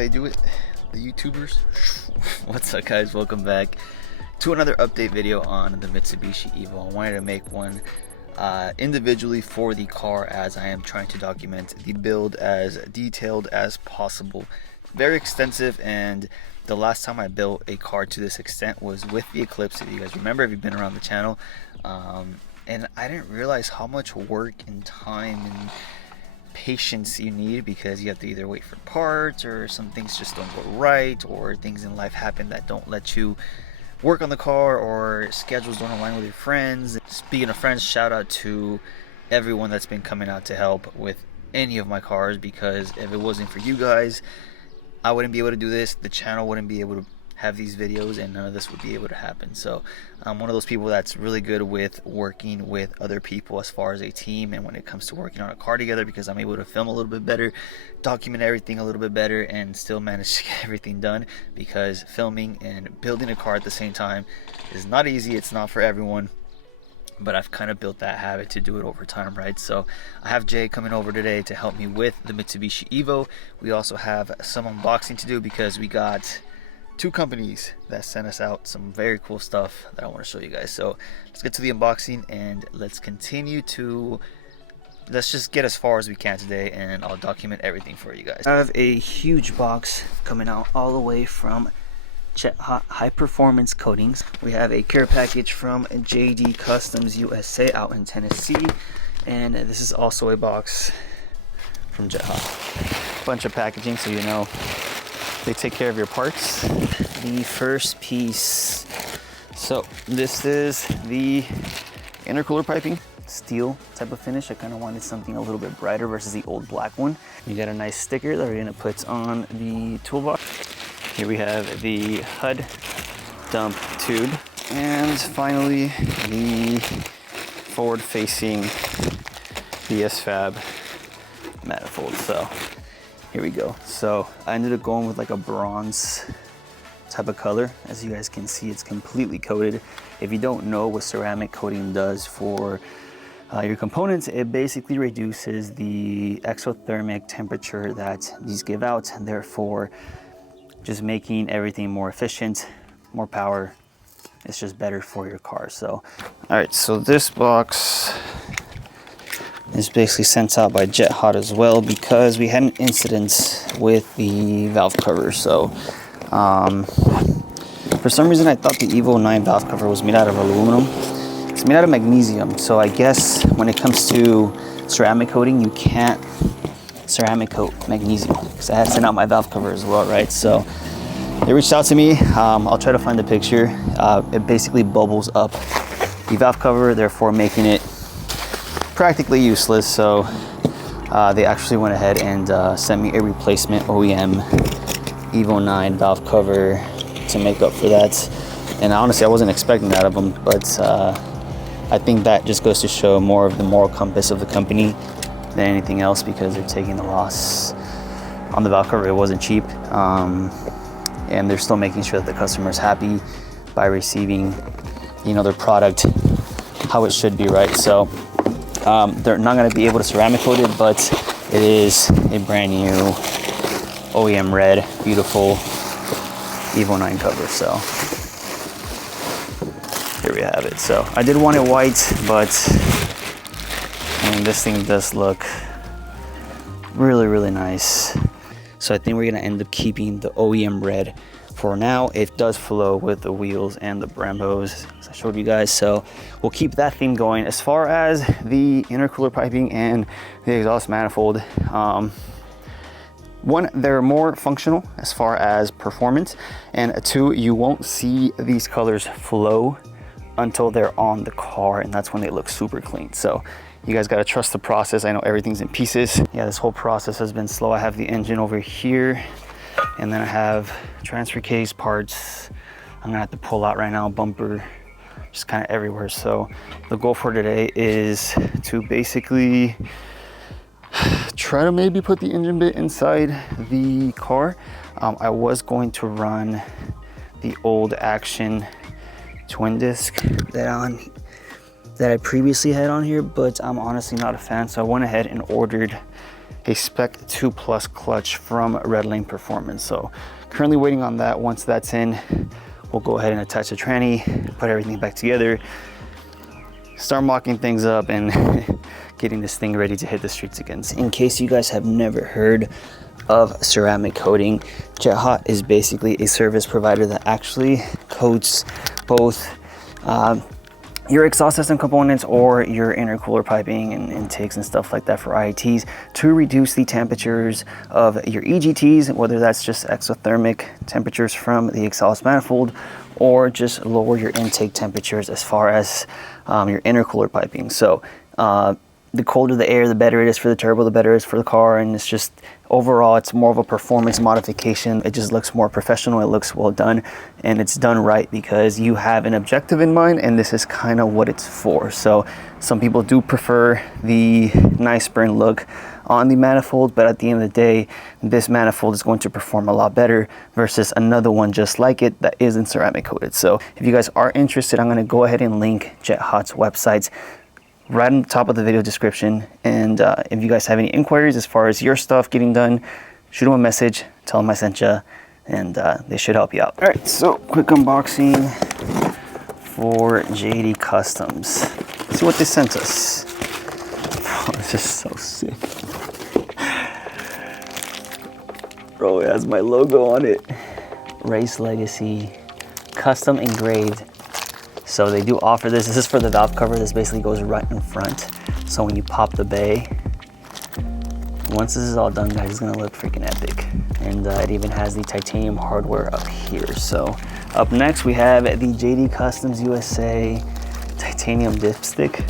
they do it, the YouTubers. What's up, guys? Welcome back to another update video on the Mitsubishi Evo. I wanted to make one individually for the car, as I am trying to document the build as detailed as possible. Very extensive, and the last time I built a car to this extent was with the Eclipse, if you guys remember, if you've been around the channel. And I didn't realize how much work and time and patience you need, because you have to either wait for parts, or some things just don't go right, or things in life happen that don't let you work on the car, or schedules don't align with your friends. Speaking of friends, shout out to everyone that's been coming out to help with any of my cars, because if it wasn't for you guys, I wouldn't be able to do this, the channel wouldn't be able to have these videos, and none of this would be able to happen. So I'm one of those people that's really good with working with other people as far as a team, and when it comes to working on a car together, because I'm able to film a little bit better, document everything a little bit better, and still manage to get everything done, because filming and building a car at the same time is not easy. It's not for everyone, but I've kind of built that habit to do it over time, right? So I have Jay coming over today to help me with the Mitsubishi Evo. We also have some unboxing to do, because we got two companies that sent us out some very cool stuff that I want to show you guys. So let's get to the unboxing, and let's just get as far as we can today, and I'll document everything for you guys. I have a huge box coming out all the way from Jet Hot High Performance Coatings. We have a care package from JD Customs USA out in Tennessee, and this is also a box from Jet Hot. Bunch of packaging, so you know they take care of your parts. The first piece, so this is the intercooler piping, steel type of finish. I kind of wanted something a little bit brighter versus the old black one. You got a nice sticker that we're gonna put on the toolbox. Here we have the HUD dump tube, and finally the forward-facing BS-Fab manifold. So here we go. So I ended up going with like a bronze type of color. As you guys can see, it's completely coated. If you don't know what ceramic coating does for your components, it basically reduces the exothermic temperature that these give out, and therefore just making everything more efficient, more power. It's just better for your car. So all right, so this box is basically sent out by Jet Hot as well, because we had an incident with the valve cover. So for some reason I thought the Evo 9 valve cover was made out of aluminum. It's made out of magnesium. So I guess when it comes to ceramic coating, you can't ceramic coat magnesium, because I had sent out my valve cover as well, right? So they reached out to me. I'll try to find the picture. It basically bubbles up the valve cover, therefore making it practically useless. So they actually went ahead and sent me a replacement OEM Evo 9 valve cover to make up for that. And honestly, I wasn't expecting that of them, but I think that just goes to show more of the moral compass of the company than anything else, because they're taking the loss on the valve cover. It wasn't cheap, and they're still making sure that the customer is happy by receiving, you know, their product how it should be, right? So they're not going to be able to ceramic coat it, but it is a brand new OEM red, beautiful Evo 9 cover. So here we have it. So I did want it white, but I mean, this thing does look really, really nice. So I think we're gonna end up keeping the OEM red for now. It does flow with the wheels and the Brembos, as I showed you guys. So we'll keep that theme going. As far as the intercooler piping and the exhaust manifold, one, they're more functional as far as performance, and two, you won't see these colors flow until they're on the car, and that's when they look super clean. So you guys got to trust the process. I know everything's in pieces. Yeah, this whole process has been slow. I have the engine over here, and then I have transfer case parts I'm gonna have to pull out right now, bumper, just kind of everywhere. So the goal for today is to basically try to maybe put the engine bit inside the car. I was going to run the old Action twin disc that I previously had on here, but I'm honestly not a fan, so I went ahead and ordered a Spec 2 Plus clutch from Red Lane Performance. So currently waiting on that. Once that's in, we'll go ahead and attach the tranny, put everything back together, start mocking things up, and getting this thing ready to hit the streets again. In case you guys have never heard of ceramic coating, Jet Hot is basically a service provider that actually coats both your exhaust system components or your intercooler piping and intakes and stuff like that for IATs to reduce the temperatures of your EGTs, whether that's just exothermic temperatures from the exhaust manifold or just lower your intake temperatures as far as your intercooler piping. So the colder the air, the better it is for the turbo, the better it is for the car, and it's just overall it's more of a performance modification. It just looks more professional, it looks well done, and it's done right because you have an objective in mind, and this is kind of what it's for. So some people do prefer the nice burn look on the manifold, but at the end of the day, this manifold is going to perform a lot better versus another one just like it that isn't ceramic coated. So if you guys are interested, I'm going to go ahead and link Jet Hot's websites right on the top of the video description. And if you guys have any inquiries as far as your stuff getting done, shoot them a message, tell them I sent you, and they should help you out. All right, so quick unboxing for JD Customs. Let's see what they sent us. Oh, this is so sick. Bro, it has my logo on it. Race Legacy, custom engraved. So they do offer this. This is for the valve cover. This basically goes right in front. So when you pop the bay, once this is all done, guys, it's gonna look freaking epic. And it even has the titanium hardware up here. So up next, we have the JD Customs USA titanium dipstick.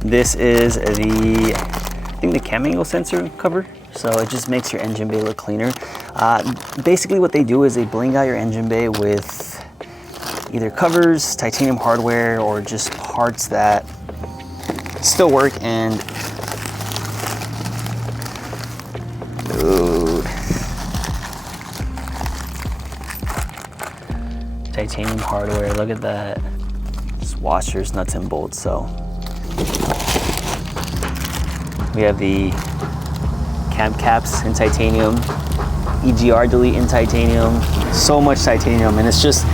This is the, I think the cam angle sensor cover. So it just makes your engine bay look cleaner. Basically what they do is they bling out your engine bay with either covers, titanium hardware, or just parts that still work. And dude, titanium hardware, look at that. Just washers, nuts and bolts. So we have the cam caps in titanium, EGR delete in titanium, so much titanium. And it's just,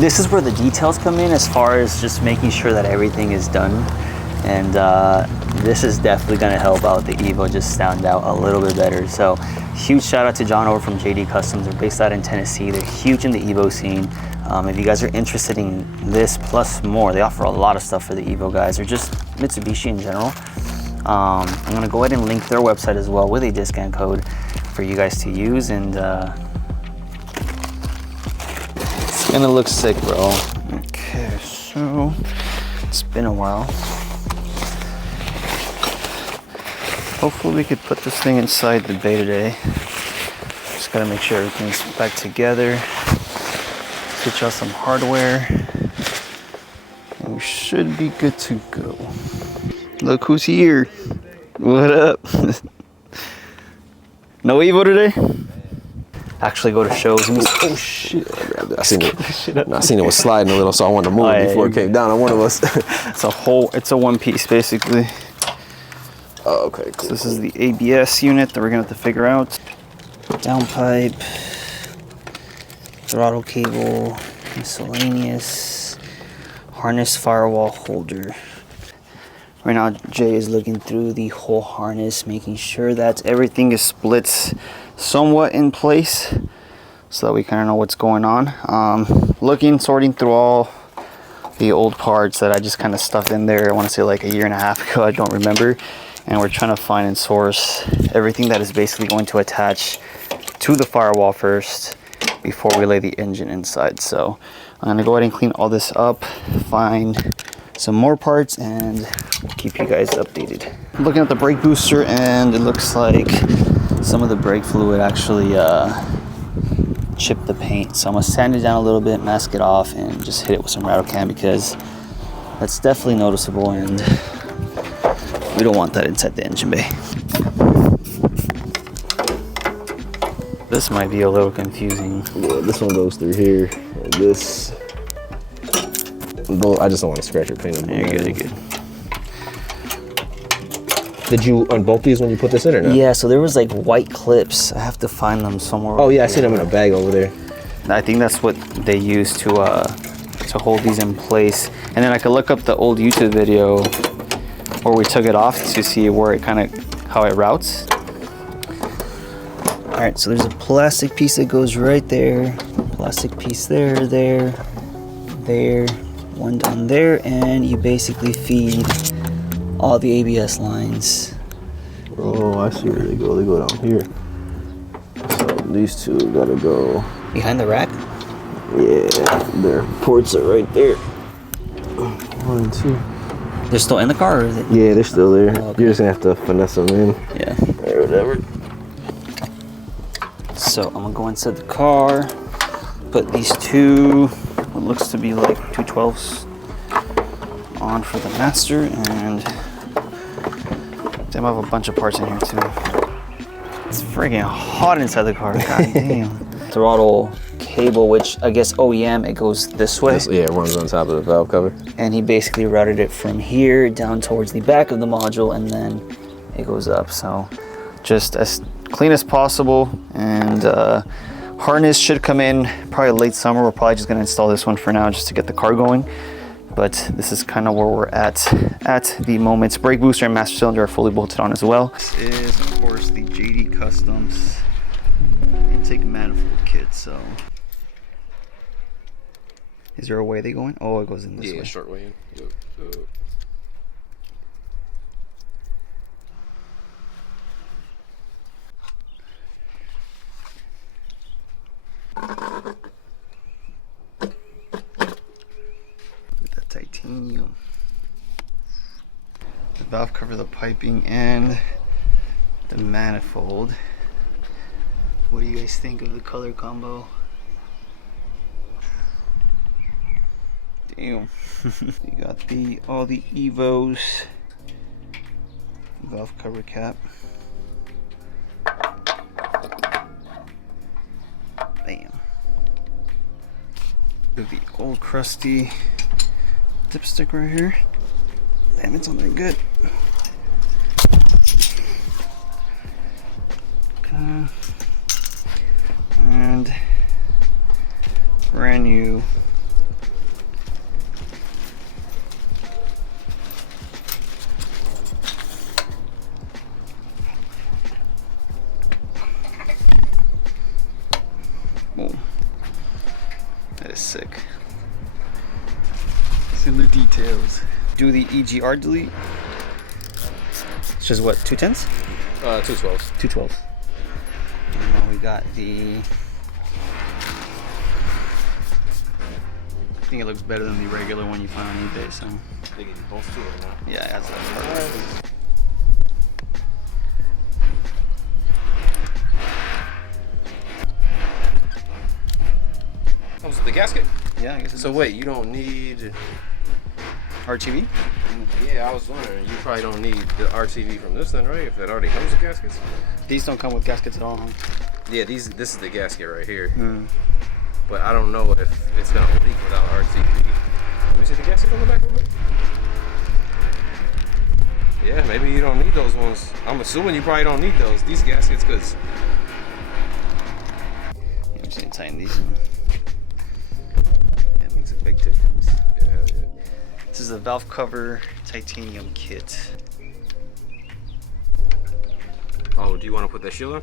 this is where the details come in as far as just making sure that everything is done. And this is definitely gonna help out the Evo just stand out a little bit better. So huge shout out to John over from JD Customs. They're based out in Tennessee. They're huge in the Evo scene. If you guys are interested in this plus more, they offer a lot of stuff for the Evo guys, or just Mitsubishi in general. I'm gonna go ahead and link their website as well with a discount code for you guys to use. And it's gonna look sick, bro. Okay, so it's been a while. Hopefully we could put this thing inside the bay today. Just gotta make sure everything's back together. Switch out some hardware, and we should be good to go. Look who's here. What up? No Evo today? Actually go to shows. Oh shit! I grabbed it. I seen it was sliding a little, so I wanted to move it before it came down on one of us. It's a one piece basically. Oh, okay, cool. So this is the ABS unit that we're gonna have to figure out. Downpipe, throttle cable, miscellaneous, harness firewall holder. Right now, Jay is looking through the whole harness, making sure that everything is split somewhat in place so that we kind of know what's going on. Sorting through all the old parts that I just kind of stuffed in there. I want to say like a year and a half ago, I don't remember. And we're trying to find and source everything that is basically going to attach to the firewall first before we lay the engine inside. So I'm gonna go ahead and clean all this up, find some more parts, and we'll keep you guys updated. I'm looking at the brake booster, and it looks like some of the brake fluid actually chipped the paint. So I'm gonna sand it down a little bit, mask it off, and just hit it with some rattle can, because that's definitely noticeable, and we don't want that inside the engine bay. This might be a little confusing. Yeah, this one goes through here, and this. I just don't want to scratch or paint them. You're good, you're good. Did you unbolt these when you put this in or not? Yeah, so there was like white clips. I have to find them somewhere. Oh yeah, I see them in a bag over there. I think that's what they use to hold these in place. And then I could look up the old YouTube video where we took it off to see where it how it routes. All right, so there's a plastic piece that goes right there, plastic piece there, there, one down there, and you basically feed all the ABS lines. Oh, I see where they go. They go down here. So these two gotta go behind the rack? Yeah, their ports are right there. 1 and 2. They're still in the car, or is it? Yeah, they're still there. Oh, okay. You're just gonna have to finesse them in. Yeah. Or whatever. So I'm gonna go inside the car, put these two, what looks to be like 212s on for the master, and they have a bunch of parts in here too. It's freaking hot inside the car, god damn. Throttle cable, which I guess OEM, it goes this way. Yeah, it runs on top of the valve cover. And he basically routed it from here down towards the back of the module, and then it goes up. So just as clean as possible, and harness should come in probably late summer. We're probably just gonna install this one for now just to get the car going. But this is kind of where we're at the moment. Brake booster and master cylinder are fully bolted on as well. This is, of course, the JD Customs intake manifold kit. So, is there a way they go in? Oh, it goes in this way. Yeah, short way in. Yep. Titanium. The valve cover, the piping, and the manifold. What do you guys think of the color combo? Damn. You got all the Evos. Valve cover cap. Bam. The old crusty dipstick right here. Damn, it's on there good. Okay. And brand new boom. That is sick. In the details. Do the EGR delete. It's just what, 210s? 212s. 212s. And then we got the. I think it looks better than the regular one you find on eBay. So. They get both two of them now. Yeah, it has that part. Comes with the gasket? Yeah, I guess. So wait, you don't need RTV? Yeah, I was wondering. You probably don't need the RTV from this then, right? If it already comes with gaskets. These don't come with gaskets at all, huh? Yeah, this is the gasket right here. But I don't know if it's gonna leak without RTV. Let me see the gasket on the back of it. Yeah, maybe you don't need those ones. I'm assuming you probably don't need these gaskets, because I'm just gonna tighten these in. Yeah, it makes a big difference. yeah. This is the valve cover titanium kit. Oh, do you want to put that shield on?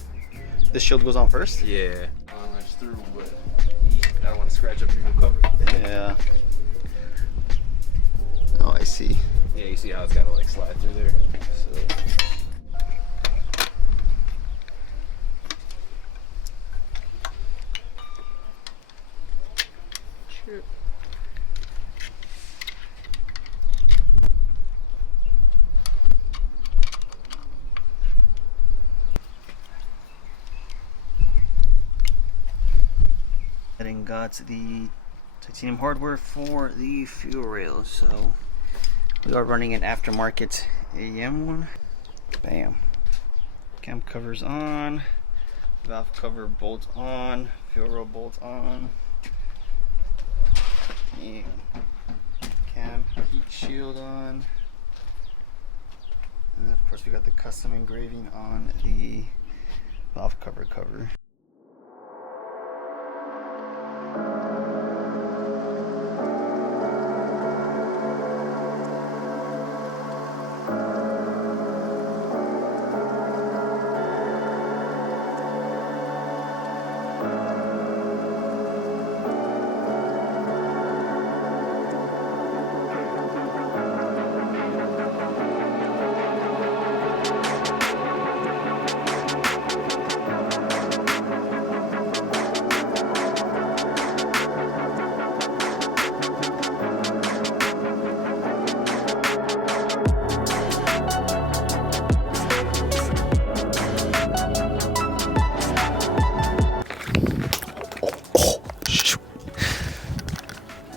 This shield goes on first? Yeah. Runs through, but I don't want to scratch up your new cover. Yeah. Oh, I see. Yeah, you see how it's got to like slide through there. So. Sure. And got the titanium hardware for the fuel rails, so we are running an aftermarket AM one. Bam. Cam covers on, valve cover bolts on, fuel rail bolts on. Yeah. Cam heat shield on. And of Of course, we got the custom engraving on the valve cover.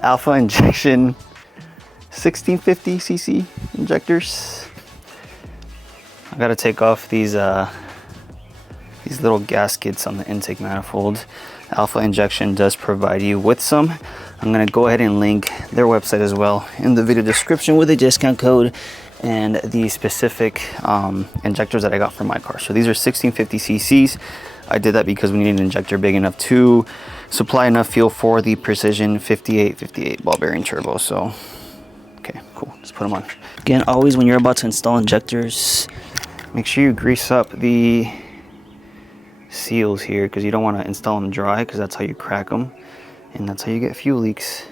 Alpha injection 1650cc injectors. I gotta take off these little gaskets on the intake manifold. Alpha injection does provide you with some. I'm gonna go ahead and link their website as well in the video description with a discount code and the specific injectors that I got for my car. So these are 1650cc's. I did that because we need an injector big enough to supply enough fuel for the Precision 5858 ball bearing turbo. So, okay, cool. Let's put them on. Again, always when you're about to install injectors, make sure you grease up the seals here because you don't want to install them dry because that's how you crack them and that's how you get fuel leaks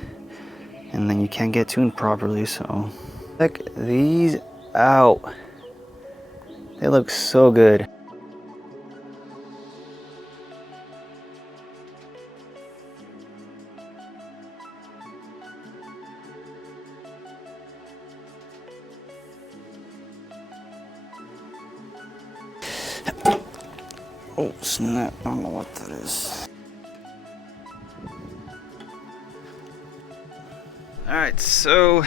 and then you can't get tuned properly. So, check these out. They look so good. Oh snap, I don't know what that is. Alright, so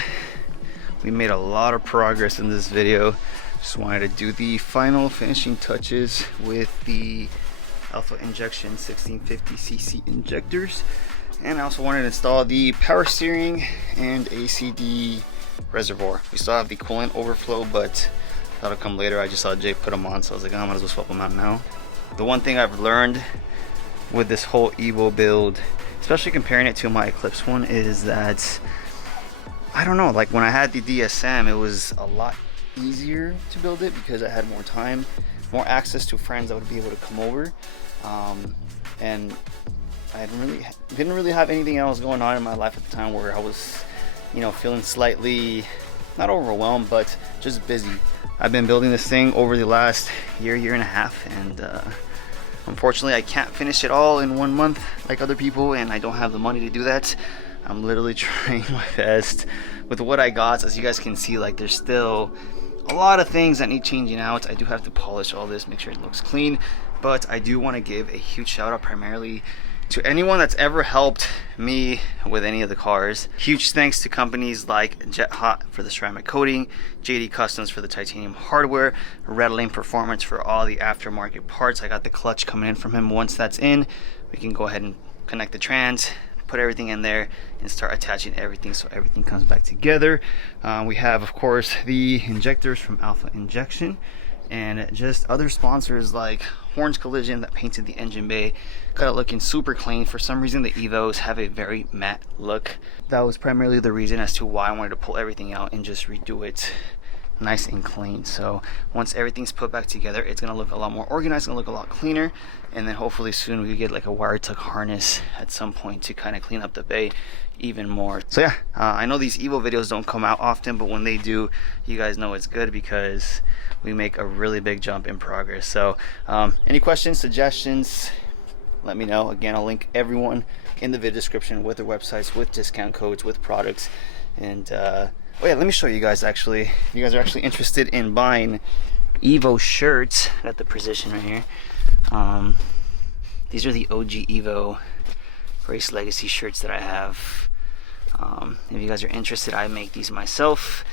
we made a lot of progress in this video. Just wanted to do the final finishing touches with the Alpha Injection 1650cc injectors. And I also wanted to install the power steering and ACD reservoir. We still have the coolant overflow, but that'll come later. I just saw Jay put them on, so I was like, oh, I might as well swap them out now. The one thing I've learned with this whole Evo build, especially comparing it to my Eclipse one, is that I don't know, like when I had the DSM, it was a lot easier to build it because I had more time, more access to friends that would be able to come over, and I didn't really have anything else going on in my life at the time where I was, you know, feeling slightly not overwhelmed but just busy. I've been building this thing over the last year and a half, and unfortunately I can't finish it all in 1 month like other people, and I don't have the money to do that. I'm literally trying my best with what I got. As you guys can see, like there's still a lot of things that need changing out. I do have to polish all this, make sure it looks clean, but I do want to give a huge shout out primarily to anyone that's ever helped me with any of the cars. Huge thanks to companies like Jet Hot for the ceramic coating, JD Customs for the titanium hardware, Red Lane Performance for all the aftermarket parts. I got the clutch coming in from him. Once that's in, we can go ahead and connect the trans, put everything in there and start attaching everything so everything comes back together. We have, of course, the injectors from Alpha Injection, and just other sponsors like Horns Collision that painted the engine bay, got it looking super clean. For some reason the Evos have a very matte look. That was primarily the reason as to why I wanted to pull everything out and just redo it nice and clean. So once everything's put back together, it's gonna look a lot more organized, gonna look a lot cleaner, and then hopefully soon we get like a wire tuck harness at some point to kind of clean up the bay even more. So yeah, I know these Evo videos don't come out often, but when they do, you guys know it's good because we make a really big jump in progress. So any questions, suggestions, let me know. Again, I'll link everyone in the video description with their websites, with discount codes, with products. And oh yeah, let me show you guys actually. If you guys are actually interested in buying Evo shirts, got the Precision right here. These are the OG Evo Race Legacy shirts that I have. If you guys are interested, I make these myself,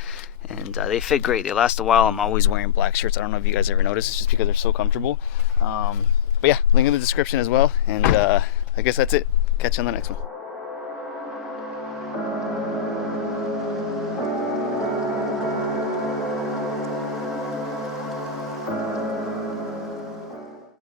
and they fit great. They last a while. I'm always wearing black shirts. I don't know if you guys ever noticed. It's just because they're so comfortable. But yeah, link in the description as well. And I guess that's it. Catch you on the next one.